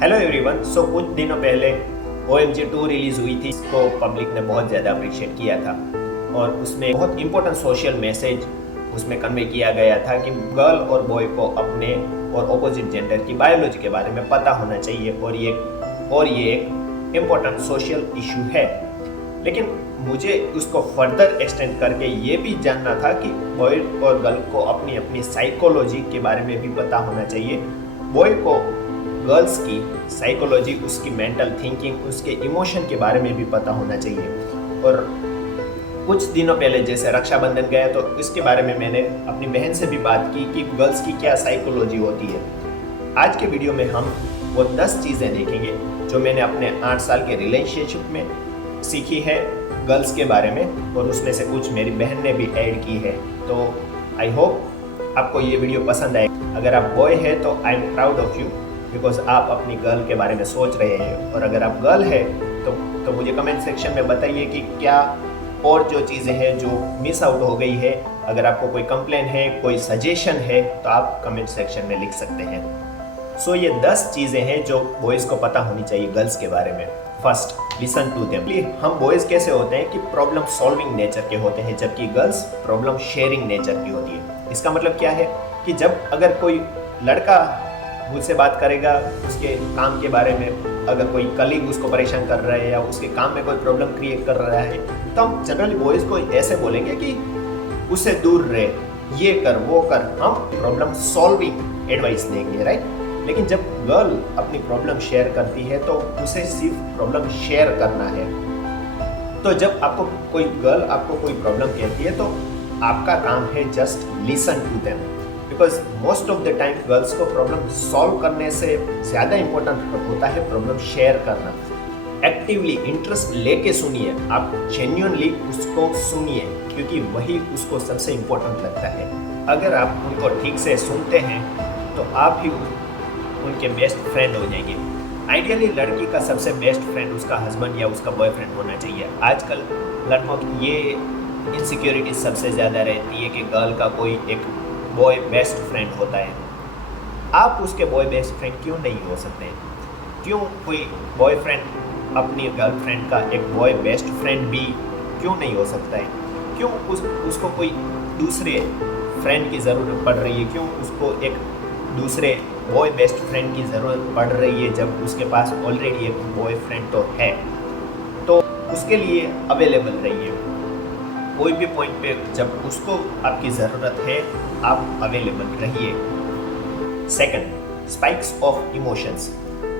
Hello everyone. कुछ दिनों पहले OMG 2 रिलीज हुई थी। इसको पब्लिक ने बहुत ज़्यादा अप्रिशिएट किया था और उसमें बहुत इंपॉर्टेंट सोशल मैसेज उसमें कन्वे किया गया था कि गर्ल और बॉय को अपने और ऑपोजिट जेंडर की बायोलॉजी के बारे में पता होना चाहिए और ये एक इम्पोर्टेंट सोशल इशू है। लेकिन मुझे उसको फर्दर एक्सटेंड करके ये भी जानना था कि बॉय और गर्ल को अपनी अपनी साइकोलॉजी के बारे में भी पता होना चाहिए। बॉय को गर्ल्स की साइकोलॉजी, उसकी मेंटल थिंकिंग, उसके इमोशन के बारे में भी पता होना चाहिए। और कुछ दिनों पहले जैसे रक्षाबंधन गया तो इसके बारे में मैंने अपनी बहन से भी बात की कि गर्ल्स की क्या साइकोलॉजी होती है। आज के वीडियो में हम वो 10 चीज़ें देखेंगे जो मैंने अपने 8 साल के रिलेशनशिप में सीखी है गर्ल्स के बारे में, और उसमें से कुछ मेरी बहन ने भी ऐड की है। तो आई होप आपको ये वीडियो पसंद आए। अगर आप बॉय है तो I am proud of you because आप अपनी गर्ल के बारे में सोच रहे हैं, और अगर आप गर्ल है तो मुझे कमेंट सेक्शन में बताइए कि क्या और जो चीज़ें हैं जो मिस आउट हो गई है। अगर आपको कोई कंप्लेन है, कोई सजेशन है तो आप कमेंट सेक्शन में लिख सकते हैं। ये 10 चीज़ें हैं जो बॉयज़ को पता होनी चाहिए गर्ल्स के बारे में। First, listen to them. हम बॉयज़ कैसे होते हैं कि प्रॉब्लम सॉल्विंग नेचर के होते हैं, जबकि गर्ल्स प्रॉब्लम शेयरिंग नेचर की होती है। इसका मतलब क्या है कि जब अगर कोई लड़का मुझसे बात करेगा उसके काम के बारे में, अगर कोई कलीग उसको परेशान कर रहा है या उसके काम में कोई प्रॉब्लम क्रिएट कर रहा है, तो हम जनरली बॉयज़ को ऐसे बोलेंगे कि उससे दूर रहे, ये कर वो कर। हम प्रॉब्लम सॉल्विंग एडवाइस देंगे, राइट। लेकिन जब गर्ल अपनी प्रॉब्लम शेयर करती है तो उसे सिर्फ प्रॉब्लम शेयर करना है। तो जब आपको कोई गर्ल आपको कोई प्रॉब्लम कहती है तो आपका काम है just listen to them, because most of the time girls को प्रॉब्लम सॉल्व करने से ज़्यादा इम्पोर्टेंट होता है प्रॉब्लम शेयर करना। एक्टिवली इंटरेस्ट लेके सुनिए, आप जेन्युइनली उसको सुनिए, क्योंकि वही उसको सबसे इम्पोर्टेंट लगता है। अगर आप उनको ठीक से सुनते हैं तो आप ही उनके बेस्ट फ्रेंड हो जाएंगे। आइडियली लड़की का सबसे बेस्ट फ्रेंड उसका हस्बैंड या उसका बॉयफ्रेंड होना चाहिए। आजकल लड़कों की ये इनसिक्योरिटी सबसे ज़्यादा रहती है कि गर्ल का कोई एक बॉय बेस्ट फ्रेंड होता है। आप उसके बॉय बेस्ट फ्रेंड क्यों नहीं हो सकते? क्यों कोई बॉयफ्रेंड अपनी गर्लफ्रेंड का एक बॉय बेस्ट फ्रेंड भी क्यों नहीं हो सकता है? क्यों उसको कोई दूसरे फ्रेंड की ज़रूरत पड़ रही है? क्यों उसको एक दूसरे बॉय बेस्ट फ्रेंड की ज़रूरत पड़ रही है जब उसके पास ऑलरेडी एक बॉयफ्रेंड तो है? तो उसके लिए अवेलेबल रहिए। कोई भी पॉइंट पे जब उसको आपकी ज़रूरत है आप अवेलेबल रहिए। Second, spikes of emotions.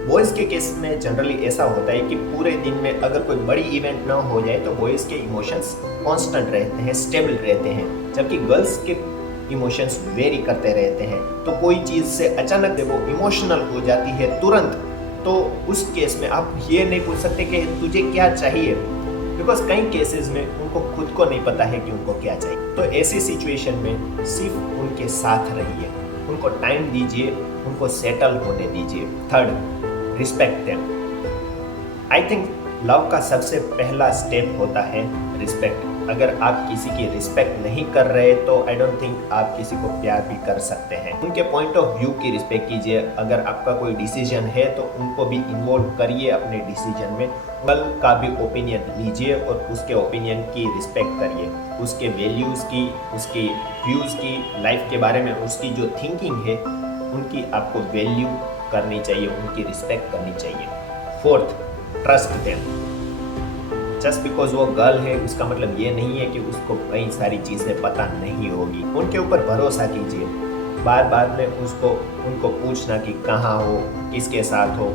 Boys के केस में जनरली ऐसा होता है कि पूरे दिन में अगर कोई बड़ी इवेंट ना हो जाए तो बॉयज़ के इमोशंस कांस्टेंट रहते हैं, स्टेबल रहते हैं, जबकि गर्ल्स के इमोशंस वेरी करते रहते हैं। तो कोई चीज़ से अचानक वो इमोशनल हो जाती है तुरंत, तो उस केस में आप ये नहीं पूछ सकते कि तुझे क्या चाहिए, बिकॉज कई केसेस में उनको खुद को नहीं पता है कि उनको क्या चाहिए। तो ऐसी सिचुएशन में सिर्फ उनके साथ रहिए, उनको टाइम दीजिए, उनको सेटल होने दीजिए। Third, respect them. I think love का सबसे पहला स्टेप होता है रिस्पेक्ट। अगर आप किसी की रिस्पेक्ट नहीं कर रहे तो आई डोंट थिंक आप किसी को प्यार भी कर सकते हैं। उनके पॉइंट ऑफ व्यू की रिस्पेक्ट कीजिए। अगर आपका कोई डिसीजन है तो उनको भी इन्वॉल्व करिए अपने डिसीजन में। कल का भी ओपिनियन लीजिए और उसके ओपिनियन की रिस्पेक्ट करिए। उसके वैल्यूज़ की, उसके व्यूज़ की, लाइफ के बारे में उसकी जो थिंकिंग है उनकी आपको वैल्यू करनी चाहिए, उनकी रिस्पेक्ट करनी चाहिए। Fourth, trust them. Just because वो गर्ल है उसका मतलब ये नहीं है कि उसको कई सारी चीज़ें पता नहीं होगी। उनके ऊपर भरोसा कीजिए। बार बार में उनको पूछना कि कहाँ हो, किसके साथ हो,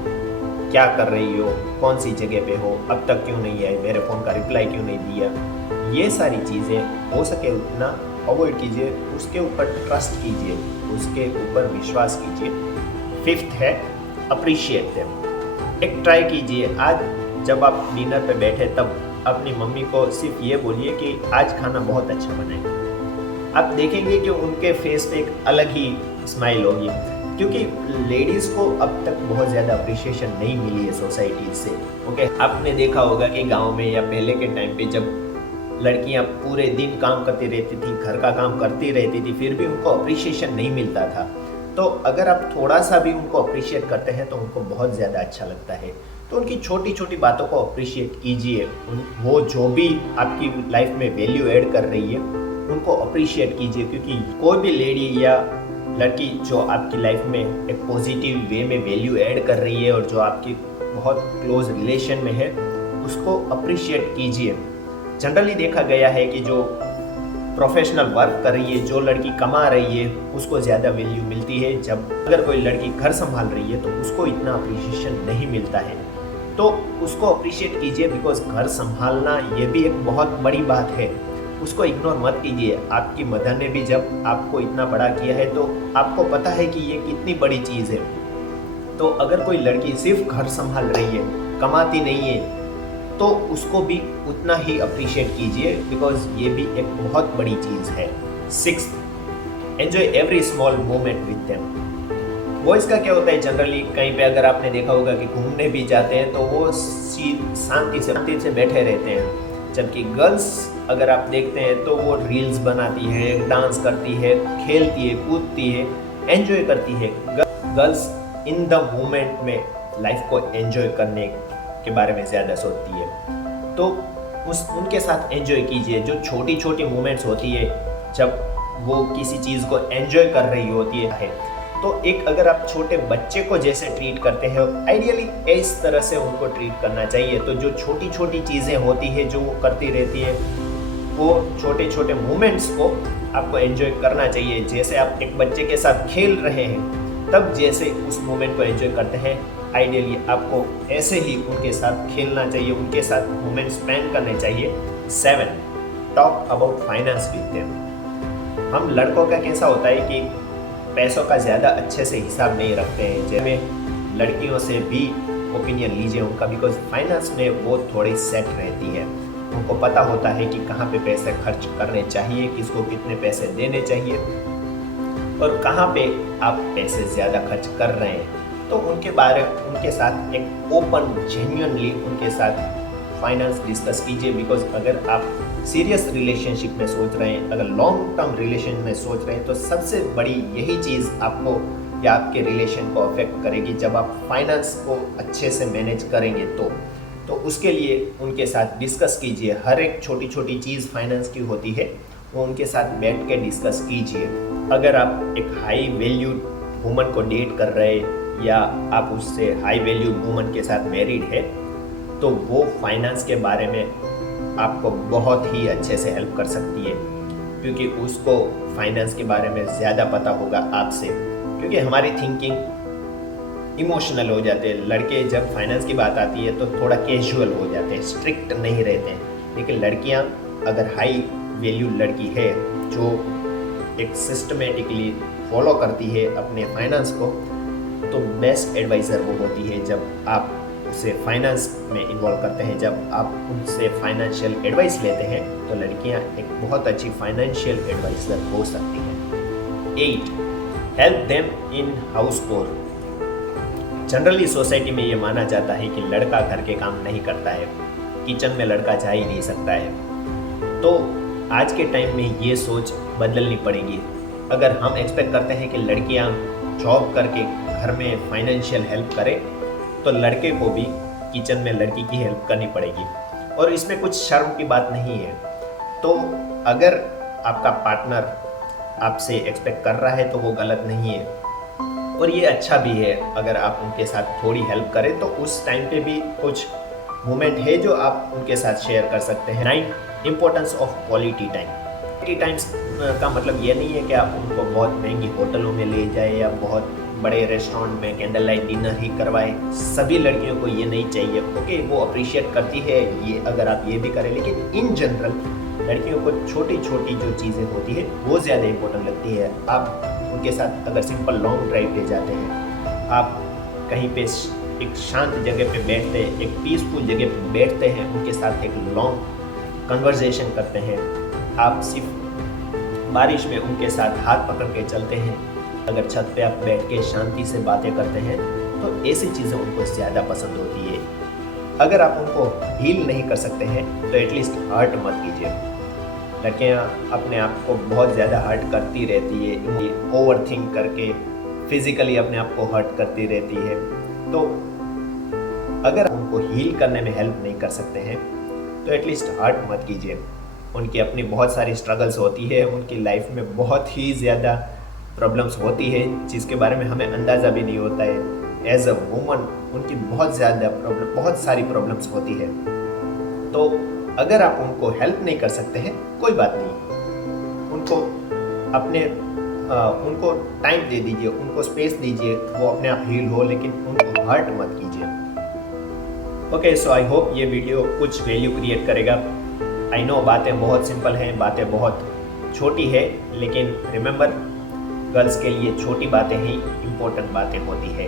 क्या कर रही हो, कौन सी जगह पे हो, अब तक क्यों नहीं आई, मेरे फ़ोन का रिप्लाई क्यों नहीं दिया। ये सारी चीज़ें हो सके उतना अवॉइड कीजिए। उसके ऊपर ट्रस्ट कीजिए, उसके ऊपर विश्वास कीजिए। फिफ्थ है, अप्रिशिएट देम। एक ट्राई कीजिए, आज जब आप डिनर पे बैठे तब अपनी मम्मी को सिर्फ ये बोलिए कि आज खाना बहुत अच्छा बना है। आप देखेंगे कि उनके फेस पे एक अलग ही स्माइल होगी, क्योंकि लेडीज़ को अब तक बहुत ज़्यादा अप्रिशिएशन नहीं मिली है सोसाइटी से। ओके, आपने देखा होगा कि गांव में या पहले के टाइम पे जब लड़कियां पूरे दिन काम करती रहती थी, घर का काम करती रहती थी, फिर भी उनको अप्रिशिएशन नहीं मिलता था। तो अगर आप थोड़ा सा भी उनको अप्रिशिएट करते हैं तो उनको बहुत ज़्यादा अच्छा लगता है। तो उनकी छोटी छोटी बातों को अप्रिशिएट कीजिए। वो जो भी आपकी लाइफ में वैल्यू ऐड कर रही है उनको अप्रिशिएट कीजिए, क्योंकि कोई भी लेडी या लड़की जो आपकी लाइफ में एक पॉजिटिव वे में वैल्यू ऐड कर रही है और जो आपकी बहुत क्लोज रिलेशन में है उसको अप्रिशिएट कीजिए। जनरली देखा गया है कि जो प्रोफेशनल वर्क कर रही है, जो लड़की कमा रही है, उसको ज़्यादा वैल्यू मिलती है। जब अगर कोई लड़की घर संभाल रही है तो उसको इतना अप्रिशिएशन नहीं मिलता है। तो उसको अप्रिशिएट कीजिए, बिकॉज घर संभालना ये भी एक बहुत बड़ी बात है। उसको इग्नोर मत कीजिए। आपकी मदर ने भी जब आपको इतना बड़ा किया है तो आपको पता है कि ये कितनी बड़ी चीज़ है। तो अगर कोई लड़की सिर्फ घर संभाल रही है, कमाती नहीं है, तो उसको भी उतना ही अप्रिशिएट कीजिए, बिकॉज ये भी एक बहुत बड़ी चीज़ है। 6, enjoy every small moment with them. Boys का क्या होता है, जनरली कहीं पे अगर आपने देखा होगा कि घूमने भी जाते हैं तो वो शांति से बैठे रहते हैं, जबकि गर्ल्स अगर आप देखते हैं तो वो रील्स बनाती है, डांस करती है, खेलती है, कूदती है, एंजॉय करती है। गर्ल्स इन द मोमेंट में लाइफ को एंजॉय करने के बारे में ज़्यादा सोचती है। तो उनके साथ एंजॉय कीजिए। जो छोटी छोटी मोमेंट्स होती है जब वो किसी चीज़ को एंजॉय कर रही होती है, तो एक अगर आप छोटे बच्चे को जैसे ट्रीट करते हैं, आइडियली इस तरह से उनको ट्रीट करना चाहिए। तो जो छोटी छोटी चीज़ें होती है जो वो करती रहती है, वो छोटे छोटे मोमेंट्स को आपको एंजॉय करना चाहिए। जैसे आप एक बच्चे के साथ खेल रहे हैं, तब जैसे उस मोमेंट को एंजॉय करते हैं, आइडियली आपको ऐसे ही उनके साथ खेलना चाहिए, उनके साथ मोमेंट स्पेंड करने चाहिए। 7, talk about finance with them. हम लड़कों का कैसा होता है कि पैसों का ज़्यादा अच्छे से हिसाब नहीं रखते हैं, जैसे लड़कियों से भी ओपिनियन लीजिए उनका, बिकॉज फाइनेंस में वो थोड़ी सेट रहती है। उनको पता होता है कि कहाँ पे पैसे खर्च करने चाहिए, किसको कितने पैसे देने चाहिए और कहाँ पे आप पैसे ज़्यादा खर्च कर रहे हैं। तो उनके साथ एक ओपन जेन्युइनली उनके साथ फाइनेंस डिस्कस कीजिए। बिकॉज अगर आप सीरियस रिलेशनशिप में सोच रहे हैं, अगर लॉन्ग टर्म रिलेशन में सोच रहे हैं, तो सबसे बड़ी यही चीज़ आपको या आपके रिलेशन को अफेक्ट करेगी जब आप फाइनेंस को अच्छे से मैनेज करेंगे। तो उसके लिए उनके साथ डिस्कस कीजिए। हर एक छोटी छोटी चीज़ फाइनेंस की होती है, वो उनके साथ बैठ के डिस्कस कीजिए। अगर आप एक हाई वैल्यूड वुमन को डेट कर रहे हैं या आप उससे हाई वैल्यूड वुमन के साथ मैरिड है, तो वो फाइनेंस के बारे में आपको बहुत ही अच्छे से हेल्प कर सकती है, क्योंकि उसको फाइनेंस के बारे में ज़्यादा पता होगा आपसे। क्योंकि हमारी थिंकिंग इमोशनल हो जाते हैं। लड़के जब फाइनेंस की बात आती है तो थोड़ा कैजुअल हो जाते हैं, स्ट्रिक्ट नहीं रहते हैं। लेकिन लड़कियां अगर हाई वैल्यू लड़की है जो एक सिस्टमेटिकली फॉलो करती है अपने फाइनेंस को, तो बेस्ट एडवाइज़र वो होती है जब आप उसे फाइनेंस में इन्वॉल्व करते हैं। जब आप उनसे फाइनेंशियल एडवाइस लेते हैं तो लड़कियां एक बहुत अच्छी फाइनेंशियल एडवाइज़र हो सकती हैं। 8, help them in house core. Generally society में ये माना जाता है कि लड़का घर के काम नहीं करता है, किचन में लड़का जा ही नहीं सकता है। तो आज के टाइम में ये सोच बदलनी पड़ेगी। अगर हम एक्सपेक्ट करते हैं कि लड़कियां जॉब करके घर में फाइनेंशियल हेल्प करें, तो लड़के को भी किचन में लड़की की हेल्प करनी पड़ेगी। और इसमें कुछ शर्म की बात नहीं है। तो अगर आपका पार्टनर आपसे एक्सपेक्ट कर रहा है तो वो गलत नहीं है, और ये अच्छा भी है अगर आप उनके साथ थोड़ी हेल्प करें। तो उस टाइम पे भी कुछ मोमेंट है जो आप उनके साथ शेयर कर सकते हैं। 9, importance of quality time. Quality times का मतलब ये नहीं है कि आप उनको बहुत महंगी होटलों में ले जाए या बहुत बड़े रेस्टोरेंट में कैंडल लाइट डिनर ही करवाए। सभी लड़कियों को ये नहीं चाहिए। ओके, वो अप्रिशिएट करती है ये अगर आप ये भी करें, लेकिन इन जनरल लड़कियों को छोटी छोटी जो चीज़ें होती है वो ज़्यादा इम्पोर्टेंट लगती है। आप उनके साथ अगर सिंपल लॉन्ग ड्राइव ले जाते हैं, आप कहीं पे एक शांत जगह पे बैठते हैं, एक पीसफुल जगह पे बैठते हैं, उनके साथ एक लॉन्ग कन्वर्सेशन करते हैं, आप सिर्फ बारिश में उनके साथ हाथ पकड़ के चलते हैं, अगर छत पे आप बैठ के शांति से बातें करते हैं, तो ऐसी चीज़ें उनको ज़्यादा पसंद होती है। अगर आप उनको हील नहीं कर सकते हैं तो एटलीस्ट हर्ट मत कीजिए। लड़कियाँ अपने आप को बहुत ज़्यादा हर्ट करती रहती है, ओवर थिंक करके फिजिकली अपने आप को हर्ट करती रहती है। तो अगर उनको हील करने में हेल्प नहीं कर सकते हैं तो एटलीस्ट हर्ट मत कीजिए। उनकी अपनी बहुत सारी स्ट्रगल्स होती है, उनकी लाइफ में बहुत ही ज़्यादा प्रॉब्लम्स होती है जिसके बारे में हमें अंदाज़ा भी नहीं होता है। एज अ वुमन उनकी बहुत ज़्यादा बहुत सारी प्रॉब्लम्स होती है। तो अगर आप उनको हेल्प नहीं कर सकते हैं कोई बात नहीं, उनको उनको टाइम दे दीजिए, उनको स्पेस दीजिए, वो अपने आप हील हो, लेकिन उनको हर्ट मत कीजिए। ओके, सो आई होप ये वीडियो कुछ वैल्यू क्रिएट करेगा। आई नो बातें बहुत सिंपल हैं, बातें बहुत छोटी है, लेकिन रिमेंबर गर्ल्स के लिए छोटी बातें ही इम्पोर्टेंट बातें होती है।